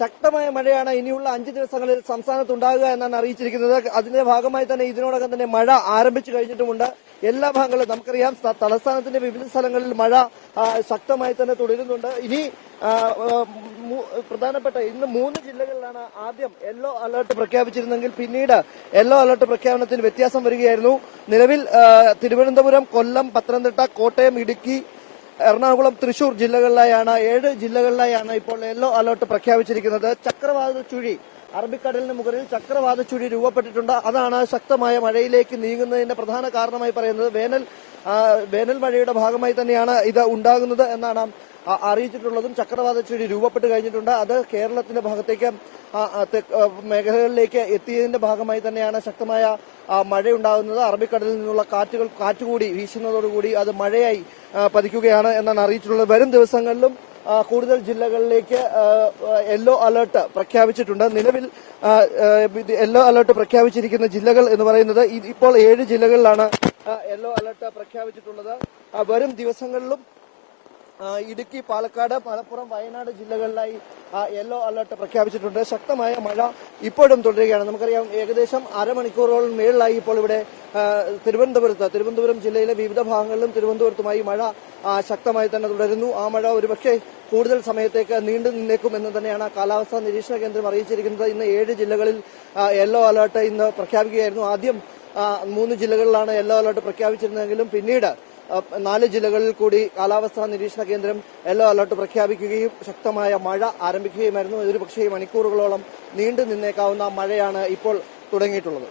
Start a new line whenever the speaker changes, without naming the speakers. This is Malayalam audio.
ശക്തമായ മഴയാണ് ഇനിയുള്ള അഞ്ച് ദിവസങ്ങളിൽ സംസ്ഥാനത്ത് ഉണ്ടാകുക എന്നാണ് അറിയിച്ചിരിക്കുന്നത് അതിന്റെ ഭാഗമായി തന്നെ ഇതിനോടകം തന്നെ മഴ ആരംഭിച്ചു കഴിഞ്ഞിട്ടുമുണ്ട് എല്ലാ ഭാഗങ്ങളിലും നമുക്കറിയാം തലസ്ഥാനത്തിന്റെ വിവിധ സ്ഥലങ്ങളിൽ മഴ ശക്തമായി തന്നെ തുടരുന്നുണ്ട് ഇനി പ്രധാനപ്പെട്ട ഇന്ന് മൂന്ന് ജില്ലകളിലാണ് ആദ്യം യെല്ലോ അലർട്ട് പ്രഖ്യാപിച്ചിരുന്നെങ്കിൽ പിന്നീട് യെല്ലോ അലർട്ട് പ്രഖ്യാപനത്തിൽ വ്യത്യാസം വരികയായിരുന്നു നിലവിൽ തിരുവനന്തപുരം കൊല്ലം പത്തനംതിട്ട കോട്ടയം ഇടുക്കി എറണാകുളം തൃശൂർ ജില്ലകളിലായാണ് ഏഴ് ജില്ലകളിലായാണ് ഇപ്പോൾ യെല്ലോ അലർട്ട് പ്രഖ്യാപിച്ചിരിക്കുന്നത് ചക്രവാത ചുഴി അറബിക്കടലിന് മുകളിൽ ചക്രവാത ചുഴി രൂപപ്പെട്ടിട്ടുണ്ട് അതാണ് ശക്തമായ മഴയിലേക്ക് നീങ്ങുന്നതിന്റെ പ്രധാന കാരണമായി പറയുന്നത് വേനൽ വേനൽ മഴയുടെ ഭാഗമായി തന്നെയാണ് ഇത് ഉണ്ടാകുന്നത് എന്നാണ് അറിയിച്ചിട്ടുള്ളതും ചക്രവാത ചുഴി രൂപപ്പെട്ട് കഴിഞ്ഞിട്ടുണ്ട് അത് കേരളത്തിന്റെ ഭാഗത്തേക്ക് മേഖലകളിലേക്ക് എത്തിയതിന്റെ ഭാഗമായി തന്നെയാണ് ശക്തമായ മഴയുണ്ടാകുന്നത് അറബിക്കടലിൽ നിന്നുള്ള കാറ്റുകൾ കാറ്റുകൂടി വീശുന്നതോടുകൂടി അത് മഴയായി പതിക്കുകയാണ് എന്നാണ് അറിയിച്ചിട്ടുള്ളത് വരും ദിവസങ്ങളിലും കൂടുതൽ ജില്ലകളിലേക്ക് യെല്ലോ അലർട്ട് പ്രഖ്യാപിച്ചിട്ടുണ്ട് നിലവിൽ യെല്ലോ അലർട്ട് പ്രഖ്യാപിച്ചിരിക്കുന്ന ജില്ലകൾ എന്ന് പറയുന്നത് ഇപ്പോൾ ഏഴ് ജില്ലകളിലാണ് യെല്ലോ അലർട്ട് പ്രഖ്യാപിച്ചിട്ടുള്ളത് വരും ദിവസങ്ങളിലും ഇടുക്കി പാലക്കാട് മലപ്പുറം വയനാട് ജില്ലകളിലായി യെല്ലോ അലർട്ട് പ്രഖ്യാപിച്ചിട്ടുണ്ട് ശക്തമായ മഴ ഇപ്പോഴും തുടരുകയാണ് നമുക്കറിയാം ഏകദേശം അരമണിക്കൂറോളം മേളിലായി ഇപ്പോൾ ഇവിടെ തിരുവനന്തപുരത്ത് തിരുവനന്തപുരം ജില്ലയിലെ വിവിധ ഭാഗങ്ങളിലും തിരുവനന്തപുരത്തുമായി മഴ ശക്തമായി തന്നെ തുടരുന്നു ആ മഴ ഒരുപക്ഷെ കൂടുതൽ സമയത്തേക്ക് നീണ്ടു നിന്നേക്കും എന്ന് തന്നെയാണ് കാലാവസ്ഥാ നിരീക്ഷണ കേന്ദ്രം അറിയിച്ചിരിക്കുന്നത് ഇന്ന് ഏഴ് ജില്ലകളിൽ യെല്ലോ അലർട്ട് ഇന്ന് പ്രഖ്യാപിക്കുകയായിരുന്നു ആദ്യം മൂന്ന് ജില്ലകളിലാണ് യെല്ലോ അലർട്ട് പ്രഖ്യാപിച്ചിരുന്നതെങ്കിലും പിന്നീട് നാല് ജില്ലകളിൽ കൂടി കാലാവസ്ഥാ നിരീക്ഷണ കേന്ദ്രം യെല്ലോ അലർട്ട് പ്രഖ്യാപിക്കുകയും ശക്തമായ മഴ ആരംഭിക്കുകയുമായിരുന്നു ഒരു പക്ഷേ മണിക്കൂറുകളോളം നീണ്ടു നിന്നേക്കാവുന്ന മഴയാണ് ഇപ്പോൾ തുടങ്ങിയിട്ടുള്ളത്